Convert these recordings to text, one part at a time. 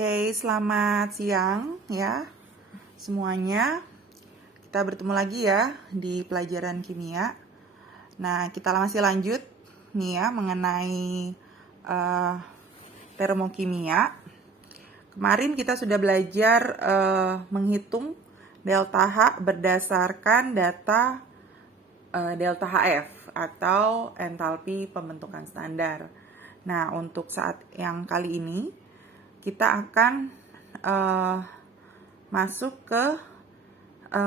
Oke, selamat siang ya semuanya. Kita bertemu lagi ya di pelajaran kimia. Nah, kita masih lanjut nih ya mengenai termokimia. Kemarin kita sudah belajar menghitung delta H berdasarkan data delta HF atau entalpi pembentukan standar. Nah, untuk saat yang kali ini kita akan masuk ke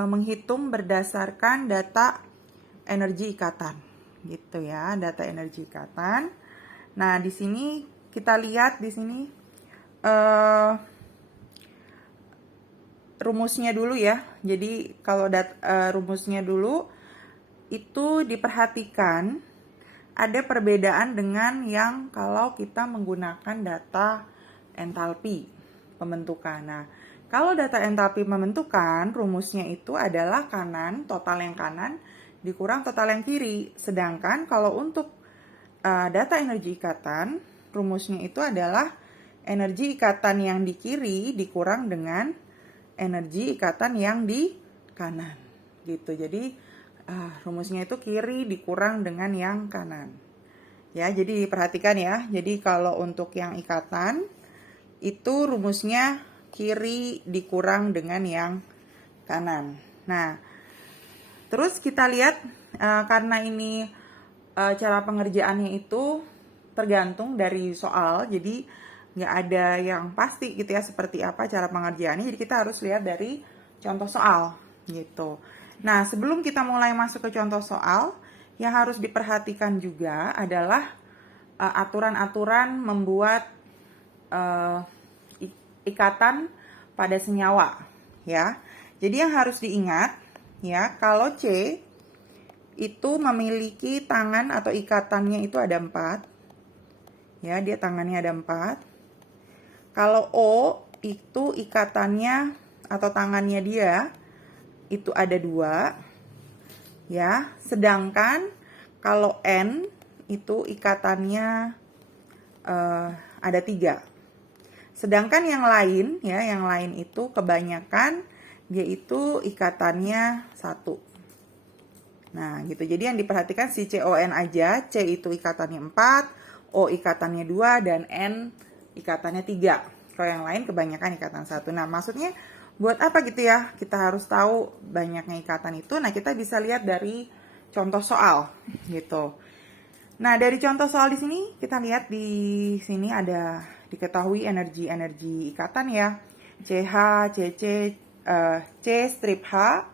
menghitung berdasarkan data energi ikatan, gitu ya, data energi ikatan. Nah, di sini kita lihat di sini rumusnya dulu ya. Jadi kalau rumusnya dulu itu diperhatikan ada perbedaan dengan yang kalau kita menggunakan data entalpi pembentukan. Nah, kalau data entalpi pembentukan, rumusnya itu adalah kanan, total yang kanan, dikurang total yang kiri. Sedangkan kalau untuk data energi ikatan, rumusnya itu adalah energi ikatan yang di kiri dikurang dengan energi ikatan yang di kanan. Gitu. Jadi, rumusnya itu kiri dikurang dengan yang kanan. Ya, jadi diperhatikan ya. Jadi kalau untuk yang ikatan itu rumusnya kiri dikurang dengan yang kanan. Nah, terus kita lihat karena ini cara pengerjaannya itu tergantung dari soal, jadi nggak ada yang pasti gitu ya seperti apa cara pengerjaannya. Jadi kita harus lihat dari contoh soal gitu. Nah, sebelum kita mulai masuk ke contoh soal, yang harus diperhatikan juga adalah aturan-aturan membuat ikatan pada senyawa ya. Jadi yang harus diingat ya, kalau C itu memiliki tangan atau ikatannya itu ada 4. Ya, dia tangannya ada 4. Kalau O itu ikatannya atau tangannya dia itu ada 2. Ya, sedangkan kalau N itu ikatannya ada 3. Sedangkan yang lain ya, yang lain itu kebanyakan dia itu ikatannya 1. Nah, gitu. Jadi yang diperhatikan si CON aja, C itu ikatannya 4, O ikatannya 2 dan N ikatannya 3. Kalau yang lain kebanyakan ikatan 1. Nah, maksudnya buat apa gitu ya? Kita harus tahu banyaknya ikatan itu. Nah, kita bisa lihat dari contoh soal gitu. Nah, dari contoh soal di sini kita lihat di sini ada diketahui energi ikatan ya. CH, CC, C strip H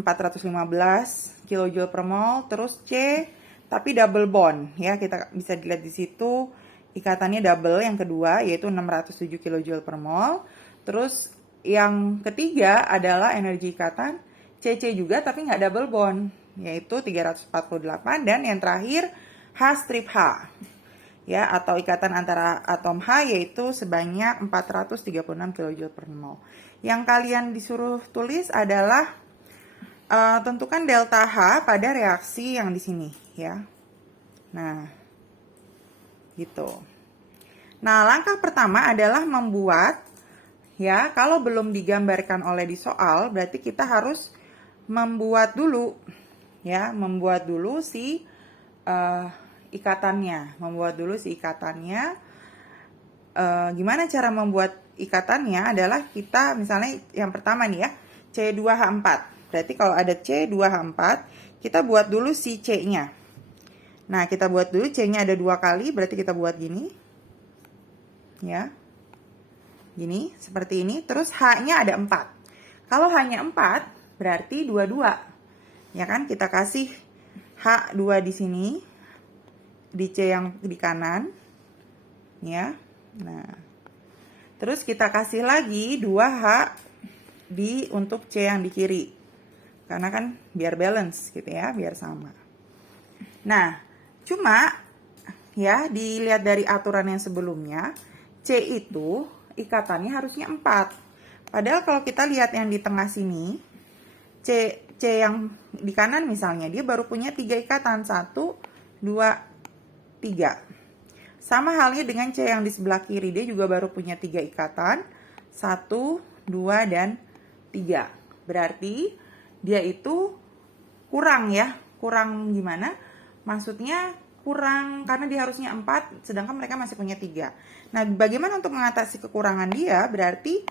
415 kJ per mol, terus C tapi double bond ya. Kita bisa dilihat di situ ikatannya double yang kedua yaitu 607 kJ per mol. Terus yang ketiga adalah energi ikatan CC juga tapi nggak double bond yaitu 348, dan yang terakhir H strip H ya, atau ikatan antara atom H yaitu sebanyak 436 kJ per mol. Yang kalian disuruh tulis adalah tentukan delta H pada reaksi yang di sini ya. Nah, gitu. Nah, langkah pertama adalah membuat ya, kalau belum digambarkan oleh di soal berarti kita harus membuat dulu ya, membuat dulu si ikatannya, gimana cara membuat ikatannya adalah kita misalnya yang pertama nih ya, C2H4. Berarti kalau ada C2H4, kita buat dulu si C-nya. Nah, kita buat dulu C-nya ada 2 kali, berarti kita buat gini. Ya. Gini, seperti ini. Terus H-nya ada 4. Kalau H-nya 4, berarti 22. Ya kan, kita kasih H2 di sini. Di C yang di kanan. Ya. Nah. Terus kita kasih lagi 2H untuk C yang di kiri. Karena kan biar balance gitu ya, biar sama. Nah, cuma ya dilihat dari aturan yang sebelumnya, C itu ikatannya harusnya 4. Padahal kalau kita lihat yang di tengah sini, C yang di kanan misalnya, dia baru punya 3 ikatan. 1, 2, 3. Sama halnya dengan C yang di sebelah kiri, dia juga baru punya 3 ikatan. 1, 2, dan 3. Berarti dia itu kurang ya. Kurang gimana? Maksudnya kurang karena dia harusnya 4, sedangkan mereka masih punya 3. Nah, bagaimana untuk mengatasi kekurangan dia? Berarti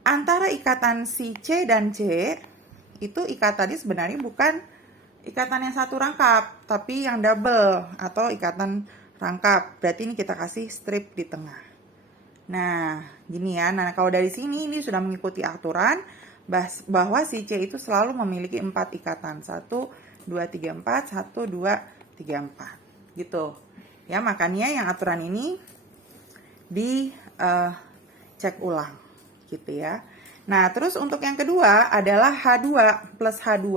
antara ikatan si C dan C, itu ikatannya sebenarnya bukan ikatan yang satu rangkap, tapi yang double atau ikatan rangkap. Berarti ini kita kasih strip di tengah. Nah, gini ya. Nah, kalau dari sini ini sudah mengikuti aturan bahwa si C itu selalu memiliki 4 ikatan. 1, 2, 3, 4, 1, 2, 3, 4. Gitu. Ya, makanya yang aturan ini dicek ulang. Gitu ya. Nah, terus untuk yang kedua adalah H2 plus H2.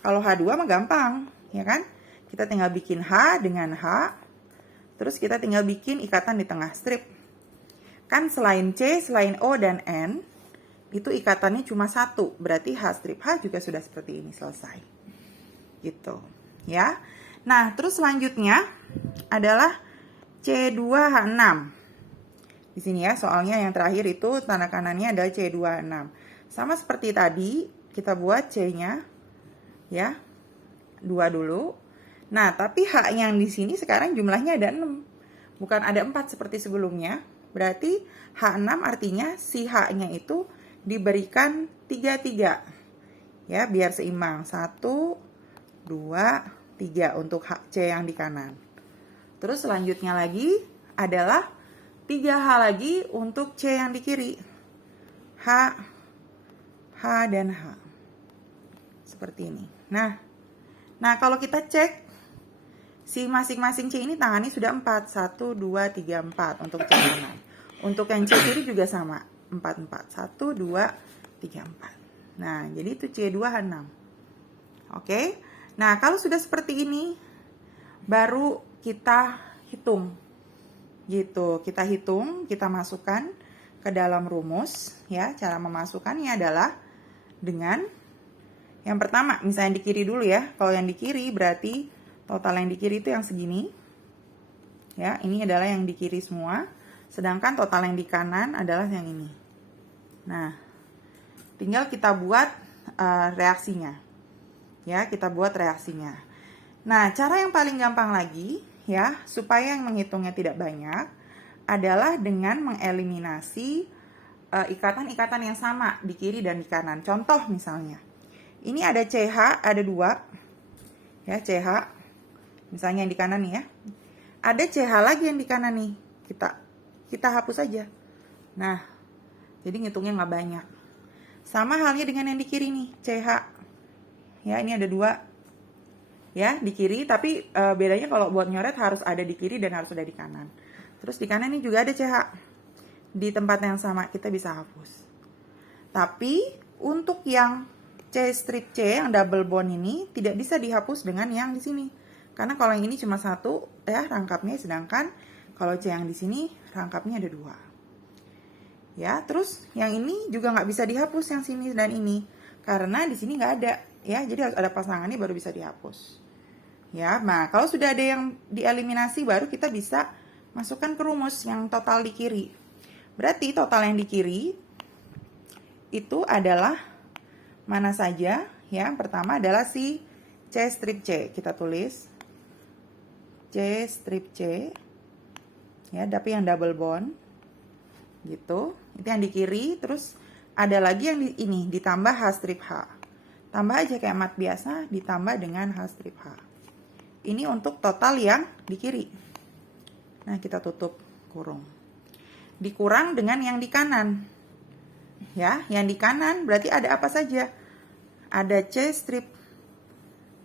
Kalau H2 mah gampang, ya kan? Kita tinggal bikin H dengan H, terus kita tinggal bikin ikatan di tengah strip. Kan selain C, selain O, dan N, itu ikatannya cuma 1. Berarti H strip H juga sudah seperti ini, selesai. Gitu, ya. Nah, terus selanjutnya adalah C2H6. Di sini ya, soalnya yang terakhir itu tanda kanannya adalah C2H6. Sama seperti tadi, kita buat C-nya ya. 2 dulu. Nah, tapi H yang di sini sekarang jumlahnya ada 6. Bukan ada 4 seperti sebelumnya. Berarti H6 artinya si H-nya itu diberikan 3-3. Ya, biar seimbang. 1, 2, 3 untuk C yang di kanan. Terus selanjutnya lagi adalah 3H lagi untuk C yang di kiri. H, H, dan H. Seperti ini. Nah, kalau kita cek, si masing-masing C ini tangannya sudah 4. 1, 2, 3, 4 untuk C kanan. Untuk yang C kiri juga sama. 4, 4. 1, 2, 3, 4. Nah, jadi itu C2H6. Oke. Nah, kalau sudah seperti ini, baru kita hitung. Gitu, kita hitung, kita masukkan ke dalam rumus. Ya, cara memasukkannya adalah dengan yang pertama, misalnya yang di kiri dulu ya. Kalau yang di kiri berarti total yang di kiri itu yang segini. Ya, ini adalah yang di kiri semua. Sedangkan total yang di kanan adalah yang ini. Nah, tinggal kita buat reaksinya. Ya, kita buat reaksinya. Nah, cara yang paling gampang lagi ya, supaya yang menghitungnya tidak banyak adalah dengan mengeliminasi ikatan-ikatan yang sama di kiri dan di kanan. Contoh misalnya, ini ada CH, ada 2. Ya, CH. Misalnya yang di kanan nih ya. Ada CH lagi yang di kanan nih. Kita hapus aja. Nah, jadi ngitungnya nggak banyak. Sama halnya dengan yang di kiri nih, CH. Ya, ini ada 2. Ya, di kiri, tapi bedanya kalau buat nyoret harus ada di kiri dan harus ada di kanan. Terus di kanan ini juga ada CH. Di tempat yang sama kita bisa hapus. Tapi untuk yang C strip C yang double bond ini tidak bisa dihapus dengan yang di sini. Karena kalau yang ini cuma 1 ya rangkapnya, sedangkan kalau C yang di sini rangkapnya ada 2. Ya, terus yang ini juga nggak bisa dihapus yang sini dan ini. Karena di sini nggak ada. Ya, jadi harus ada pasangannya baru bisa dihapus. Ya, nah kalau sudah ada yang dieliminasi baru kita bisa masukkan ke rumus yang total di kiri. Berarti total yang di kiri itu adalah mana saja? Ya, yang pertama adalah si C strip C. Kita tulis C strip C. Ya, tapi yang double bond. Gitu. Itu yang di kiri, terus ada lagi yang di ini ditambah H strip H. Tambah aja kayak mat biasa, ditambah dengan H strip H. Ini untuk total yang di kiri. Nah, kita tutup kurung. Dikurang dengan yang di kanan. Ya, yang di kanan berarti ada apa saja? Ada C strip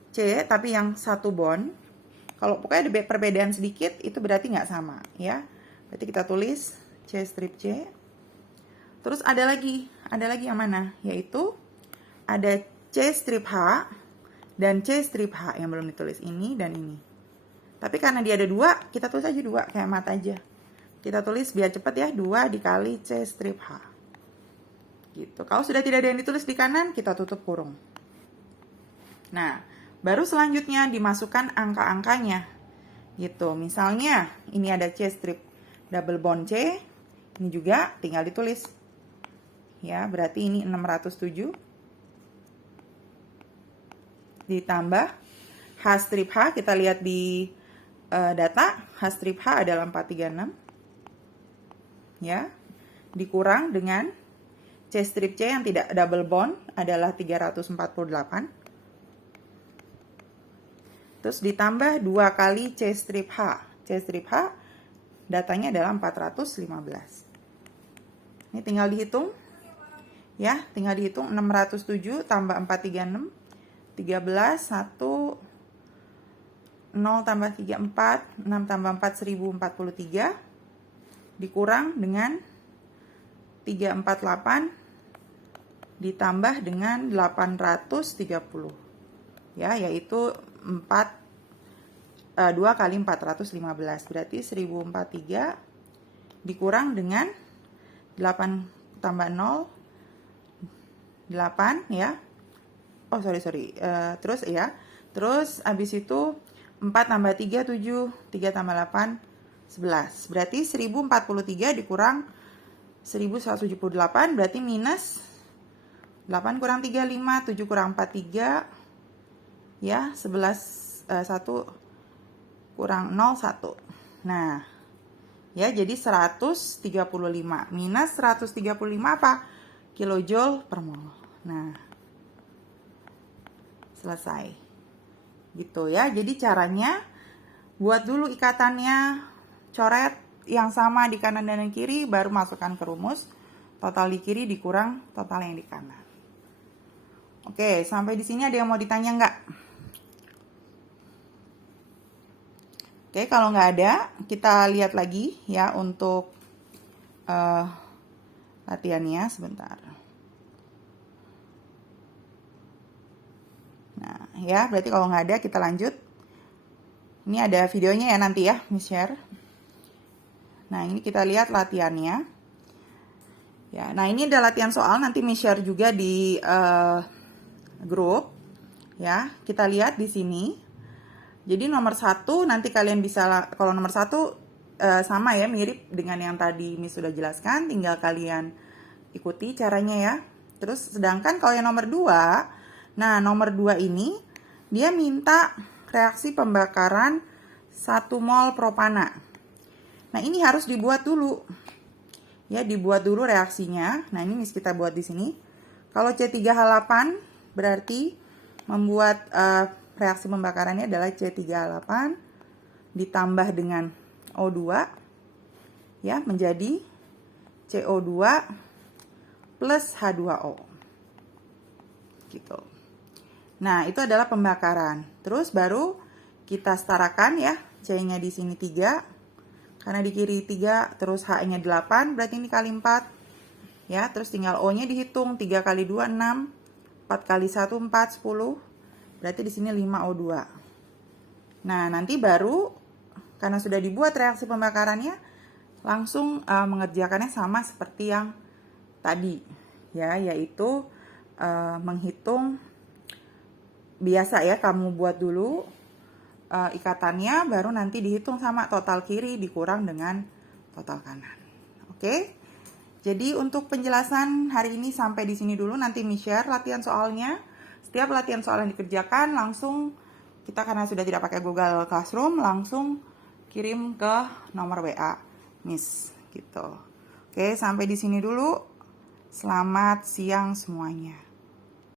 C, tapi yang satu bond. Kalau pokoknya ada perbedaan sedikit, itu berarti nggak sama. Ya, berarti kita tulis C strip C. Terus ada lagi yang mana? Yaitu ada C strip H dan C strip H yang belum ditulis, ini dan ini. Tapi karena dia ada 2, kita tulis aja 2 kayak mat aja. Kita tulis biar cepet ya, 2 dikali C strip H. Gitu. Kalau sudah tidak ada yang ditulis di kanan, kita tutup kurung. Nah, baru selanjutnya dimasukkan angka-angkanya. Gitu. Misalnya ini ada C strip double bond C, ini juga tinggal ditulis. Ya, berarti ini 607 ditambah H strip H, kita lihat di data, H strip H adalah 436. Ya, dikurang dengan C strip C yang tidak double bond adalah 348. Terus ditambah 2 kali C strip H. C strip H datanya adalah 415. Ini tinggal dihitung. Ya, tinggal dihitung 607 tambah 436. 13, 1, 0 tambah 34, 6 tambah 4, 1043. Dikurang dengan 348 ditambah dengan 830. Ya, yaitu 2 kali 415. Berarti 1043 dikurang dengan 8 tambah 0, 8 ya. Oh, sorry. Terus ya. Terus habis itu 4 tambah 3, 7. 3 tambah 8, 11. Berarti 1043 dikurang 1178. Berarti minus 8 kurang 3, 5. 7 kurang 4, 3. Ya, 11, 1 kurang 0, 1. Nah, ya jadi 135. Minus 135 apa? Kilojoule per mol. Nah, selesai. Gitu ya. Jadi caranya buat dulu ikatannya, coret yang sama di kanan dan di kiri, baru masukkan ke rumus. Total di kiri dikurang total yang di kanan. Oke, sampai di sini ada yang mau ditanya nggak? Oke, kalau nggak ada, kita lihat lagi ya untuk latihannya sebentar. Nah, ya berarti kalau nggak ada kita lanjut. Ini ada videonya ya nanti ya, Miss share. Nah, ini kita lihat latihannya. Ya, nah ini ada latihan soal, nanti Miss share juga di grup. Ya, kita lihat di sini. Jadi nomor 1 nanti kalian bisa, kalau nomor 1 sama ya, mirip dengan yang tadi Miss sudah jelaskan, tinggal kalian ikuti caranya ya. Terus sedangkan kalau yang nomor 2, nah nomor 2 ini dia minta reaksi pembakaran 1 mol propana. Nah, ini harus dibuat dulu. Ya, dibuat dulu reaksinya. Nah, ini Miss kita buat di sini. Kalau C3H8 berarti membuat reaksi pembakarannya adalah C3H8 ditambah dengan O2 ya, menjadi CO2 plus H2O. Gitu. Nah, itu adalah pembakaran. Terus baru kita setarakan ya, C-nya di sini 3. Karena di kiri 3, terus H-nya 8, berarti ini kali 4. Ya, terus tinggal O-nya dihitung, 3 kali 2 6, 4 kali 1 4, 10. Berarti di sini 5O2. Nah, nanti baru karena sudah dibuat reaksi pembakarannya, langsung mengerjakannya sama seperti yang tadi. Ya, yaitu menghitung biasa ya, kamu buat dulu ikatannya, baru nanti dihitung sama total kiri dikurang dengan total kanan. Oke? Jadi untuk penjelasan hari ini sampai di sini dulu, nanti Miss share latihan soalnya. Setiap latihan soal yang dikerjakan langsung kita, karena sudah tidak pakai Google Classroom, langsung kirim ke nomor WA Miss gitu. Oke, sampai di sini dulu. Selamat siang semuanya.